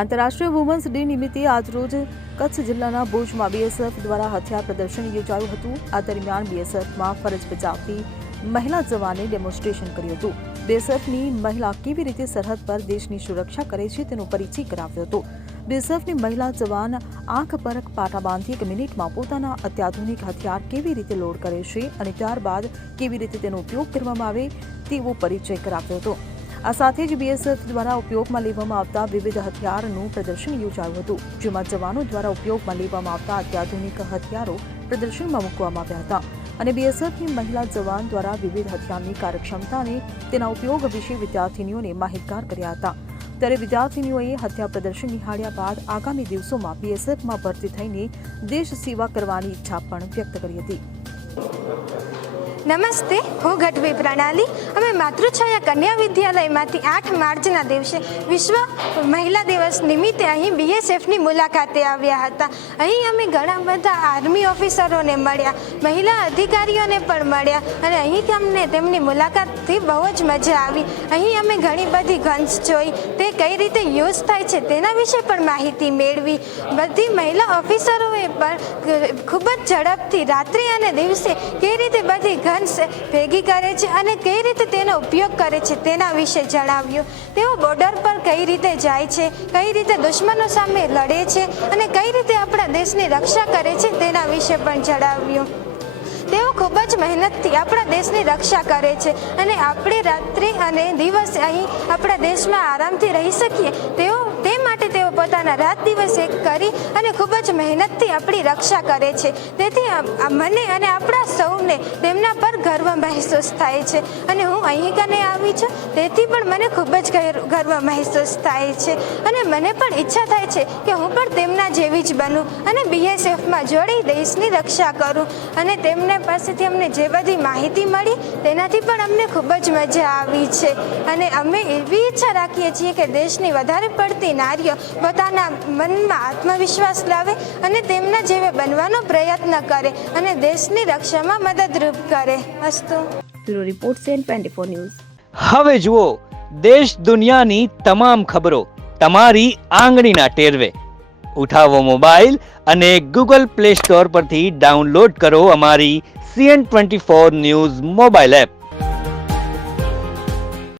આંતરરાષ્ટ્રીય women's day નિમિત્તે આજરોજ કચ્છ જિલ્લાના ભુજમાં બીએસએફ દ્વારા હથિયાર પ્રદર્શન યોજાયું હતું। આ દરમિયાન બીએસએફમાં ફરજ બજાવતી મહિલા જવાને ડેમોન્સ્ટ્રેશન કર્યું હતું। બીએસએફની મહિલા કેવી રીતે સરહદ પર દેશની સુરક્ષા કરે છે તેનો પરિચય કરાવ્યો હતો। બીએસએફની મહિલા જવાન આંખ પર પાટા બાંધી 1 મિનિટમાં પોતાના અત્યાધુનિક હથિયાર કેવી રીતે લોડ કરે છે અને ત્યારબાદ કેવી રીતે તેનો ઉપયોગ કરવામાં આવે તેવો પરિચય કરાવ્યો હતો। આ સાથે જ બીએસએફ દ્વારા ઉપયોગમાં લેવામાં આવતા વિવિધ હથિયારનું પ્રદર્શન યોજાયું હતું, જેમાં જવાનો દ્વારા ઉપયોગમાં લેવામાં આવતા અત્યાધુનિક હથિયારો પ્રદર્શનમાં મૂકવામાં આવ્યા હતા અને બીએસએફની મહિલા જવાન દ્વારા વિવિધ હથિયારની કાર્યક્ષમતા અને તેના ઉપયોગ વિશે વિદ્યાર્થીનીઓને માહિતગાર કર્યા હતા। ત્યારે વિદ્યાર્થીનીઓએ હથિયાર પ્રદર્શન નિહાળ્યા બાદ આગામી દિવસોમાં બીએસએફમાં ભરતી થઈને દેશ સેવા કરવાની ઈચ્છા પણ વ્યક્ત કરી હતી। નમસ્તે, હું ગઢવી પ્રણાલી। અમે માતૃછાયા કન્યા વિદ્યાલયમાંથી 8 માર્ચના દિવસે વિશ્વ મહિલા દિવસ નિમિત્તે અહીં બીએસએફની મુલાકાતે આવ્યા હતા। અહીં અમે ઘણા બધા આર્મી ઓફિસરોને મળ્યા, મહિલા અધિકારીઓને પણ મળ્યા અને અહીં અમને તેમની મુલાકાતથી બહુ જ મજા આવી। અહીં અમે ઘણી બધી ગન્સ જોઈ, તે કઈ રીતે યુઝ થાય છે તેના વિશે પણ માહિતી મેળવી। બધી મહિલા ઓફિસરોએ પણ ખૂબ જ ઝડપથી રાત્રે અને દિવસે કઈ રીતે બધી ગન્સ ભેગી કરે છે અને કઈ રીતે તેનો ઉપયોગ કરે છે તેના વિશે જણાવ્યું। તેઓ બોર્ડર પર કઈ રીતે જાય છે, કઈ રીતે દુશ્મનો સામે લડે છે અને કઈ રીતે આપણા દેશની રક્ષા કરે છે તેના વિશે પણ જણાવ્યું। તેઓ ખૂબ જ મહેનતથી આપણા દેશની રક્ષા કરે છે અને આપણે રાત્રે અને દિવસે અહીં આપણા દેશમાં આરામથી રહી શકીએ તે માટે તેઓ પોતાના રાત દિવસ એક કરી અને ખૂબ જ મહેનતથી આપણી રક્ષા કરે છે। તેથી મને અને આપણા સૌને તેમના પર ગર્વ મહેસૂસ થાય છે અને હું અહીં કને આવી છું તેથી પણ મને ખૂબ જ ગર્વ મહેસૂસ થાય છે અને મને પણ ઈચ્છા થાય છે કે હું પણ તેમના જેવી જ બનું અને બીએસએફમાં જોડી દેશની રક્ષા કરું અને તેમને પાસેથી અમને જે બધી માહિતી મળી તેનાથી પણ અમને ખૂબ જ મજા આવી છે અને અમે એવી ઈચ્છા રાખીએ છીએ કે દેશની વધારે પડતી નારીઓ પોતાના મનમાં આત્મવિશ્વાસ લાવે અને તેમના જેવા બનવાનો પ્રયત્ન કરે અને દેશની રક્ષામાં મદદરૂપ કરે। અસ્તુ। Bureau report Sen 24 news. હવે જુઓ દેશ દુનિયાની તમામ ખબરો તમારી આંગળીના ટેરવે। ઉઠાવો મોબાઈલ અને ગૂગલ પ્લે સ્ટોર પરથી ડાઉનલોડ કરો અમારી CN24 ન્યૂઝ મોબાઈલ એપ।